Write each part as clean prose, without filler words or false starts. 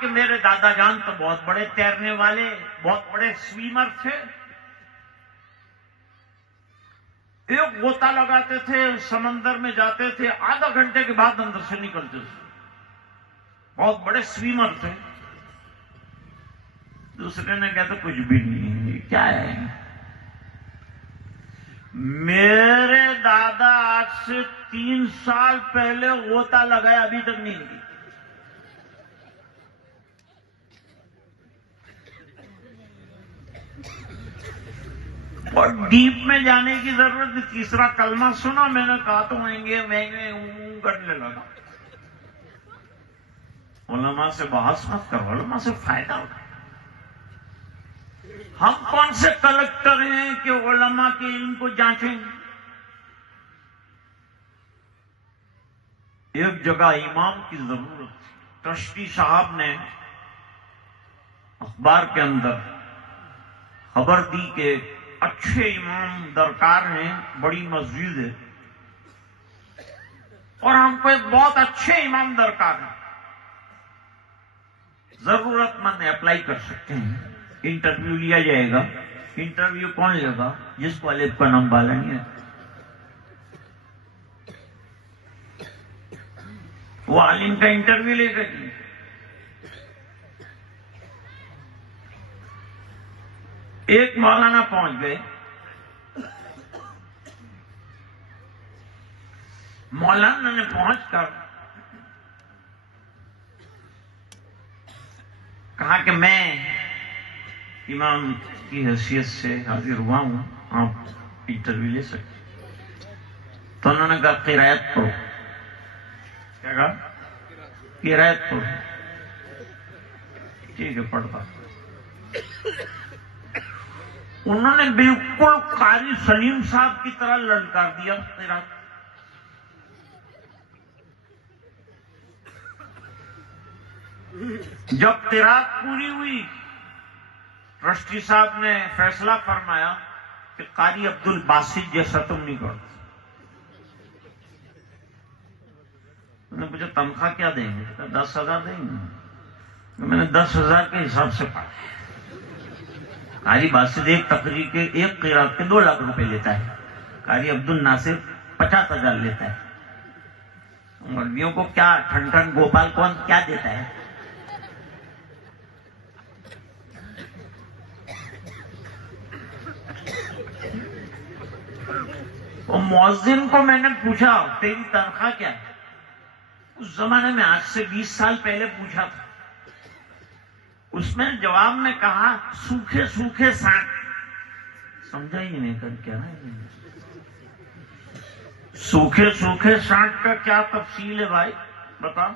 کہ میرے دادا جان تو بہت بڑے تیرنے والے، بہت بڑے سویمر تھے، ایک غوطہ لگاتے تھے، سمندر میں جاتے تھے، آدھا گھنٹے کے بعد اندر سے نکلتے تھے، بہت بڑے سویمر تھے۔ دوسرے نے کہا تو کچھ بھی نہیں، یہ کیا ہے؟ میرے دادا آج سے 3 سال پہلے غوطہ لگایا، ابھی تک نہیں نکلی۔ اور ڈیپ میں جانے کی ضرورت نہیں۔ تیسرا کلمہ سنا، میں نے کہا تو مہنگے کرنے لگا۔ علماء سے بحث مت کرو، علماء سے فائدہ ہوتا ہے۔ ہم کون سے کلکٹر ہیں کہ علماء کے علم کو جانچیں؟ ایک جگہ امام کی ضرورت تھی، ٹرسٹی صاحب نے اخبار کے اندر خبر دی کہ اچھے امام درکار ہیں، بڑی مسجد ہے اور ہم کو ایک بہت اچھے امام درکار ہیں، ضرورت مند اپلائی کر سکتے ہیں، انٹرویو لیا جائے گا۔ انٹرویو کون لے گا؟ جس کو الف کا نام بالا نہیں ہے۔ وہ عالم کا انٹرویو لے گا جی۔ ایک مولانا پہنچ گئے، مولانا نے پہنچ کر کہا کہ میں امام کی حیثیت سے حاضر ہوا ہوں، آپ انٹرویو لے سکتے۔ تو انہوں نے کہا قرائت پڑھو۔ کیا کہا؟ قرائت پڑھو۔ ٹھیک ہے، پڑھتا۔ انہوں نے بالکل قاری سلیم صاحب کی طرح للکار دیا قرائت۔ جب قرائت پوری ہوئی، ٹرسٹی صاحب نے فیصلہ فرمایا کہ قاری عبد الباسط جیسا تم نہیں کرتے۔ انہوں نے پوچھا تنخواہ کیا دیں گے؟ کہا 10,000 دیں گے۔ میں نے 10,000 کے حساب سے پڑھا۔ قاری باسط ایک تقریر کے ایک قرات کے 2 لاکھ روپے لیتا ہے، قاری عبد الناصر 50,000 لیتا ہے۔ مولویوں کو کیا ٹھن ٹھن گوپال کون کیا دیتا ہے؟ وہ مؤذن کو میں نے پوچھا تیری تنخواہ کیا ہے؟ اس زمانے میں آج سے 20 سال پہلے پوچھا تھا۔ اس میں جواب میں کہا سوکھے سوکھے 60۔ سمجھا ہی نہیں کر کیا نا، سوکھے سوکھے 60 کا کیا تفصیل ہے بھائی بتا؟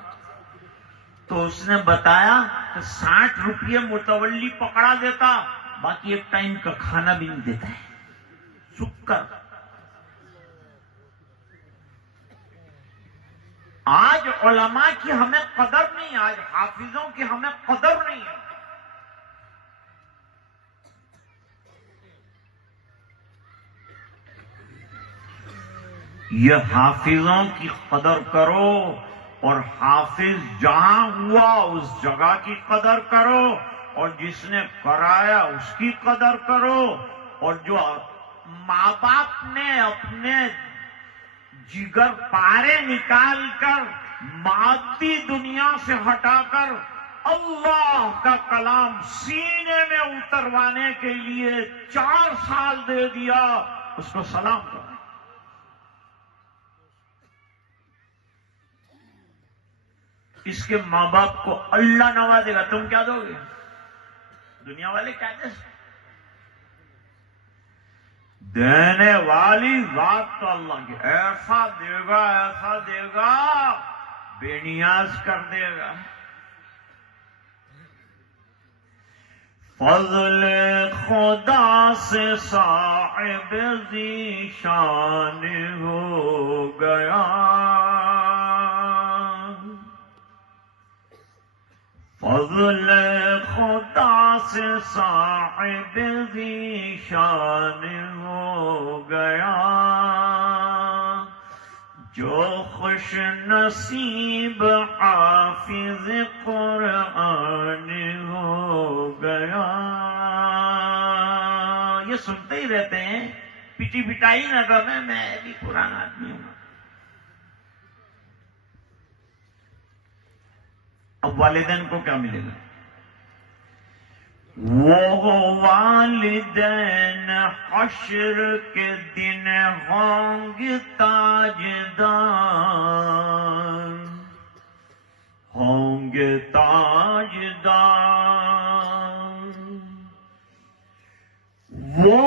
تو اس نے بتایا کہ 60 روپیے متولی پکڑا دیتا، باقی ایک ٹائم کا کھانا بھی نہیں دیتا ہے، شکر۔ آج علماء کی ہمیں قدر نہیں، آج حافظوں کی ہمیں قدر نہیں ہے۔ یہ حافظوں کی قدر کرو، اور حافظ جہاں ہوا اس جگہ کی قدر کرو، اور جس نے کرایا اس کی قدر کرو، اور جو ماں باپ نے اپنے جگر پارے نکال کر مادی دنیا سے ہٹا کر اللہ کا کلام سینے میں اتروانے کے لیے 4 سال دے دیا، اس کو سلام کرو۔ اس کے ماں باپ کو اللہ نوازے گا، تم کیا دو گے؟ دنیا والے کیا دے سکتے؟ دینے والی ذات تو اللہ کی، ایسا دے گا بے نیاز کر دے گا۔ فضل خدا سے صاحب ذیشان ہو گیا، فضل خدا سے صاحب ذیشان ہو گیا، جو خوش نصیب حافظ قرآن یہ سنتے ہی رہتے ہیں، پٹی پٹائی نہ کریں، میں بھی پرانا آدمی ہوں۔ اب والدین کو کیا ملے گا؟ وہ والدین حشر کے دن ہوں گے تاجدار، ہوں گے تاجدار۔ وہ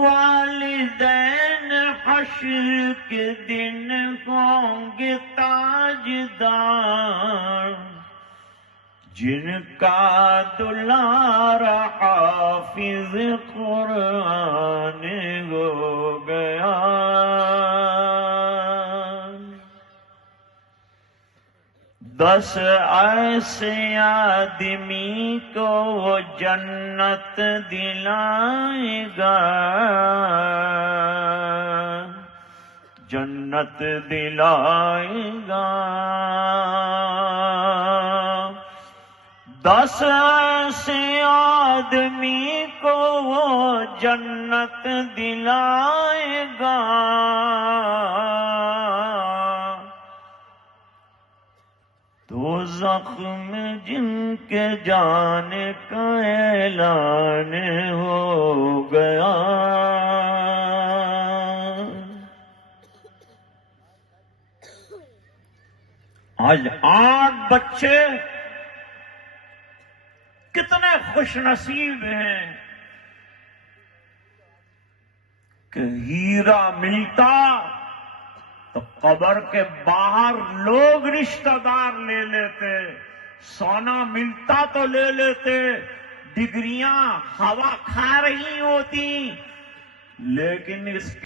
والدین حشر کے دن ہوں گے تاجدار، جن کا دلار حافظ قرآن ہو گیا۔ دس ایسے آدمی کو وہ جنت دلائے گا، جنت دلائے گا۔ 10 ایسے آدمی کو وہ جنت دلائے گا، دوزخ میں جن کے جانے کا اعلان ہو گیا۔ آج 8 بچے کتنے خوش نصیب ہیں کہ ہیرا ملتا تو قبر کے باہر لوگ رشتہ دار لے لیتے، سونا ملتا تو لے لیتے، ڈگریاں ہوا کھا رہی ہوتی، لیکن اس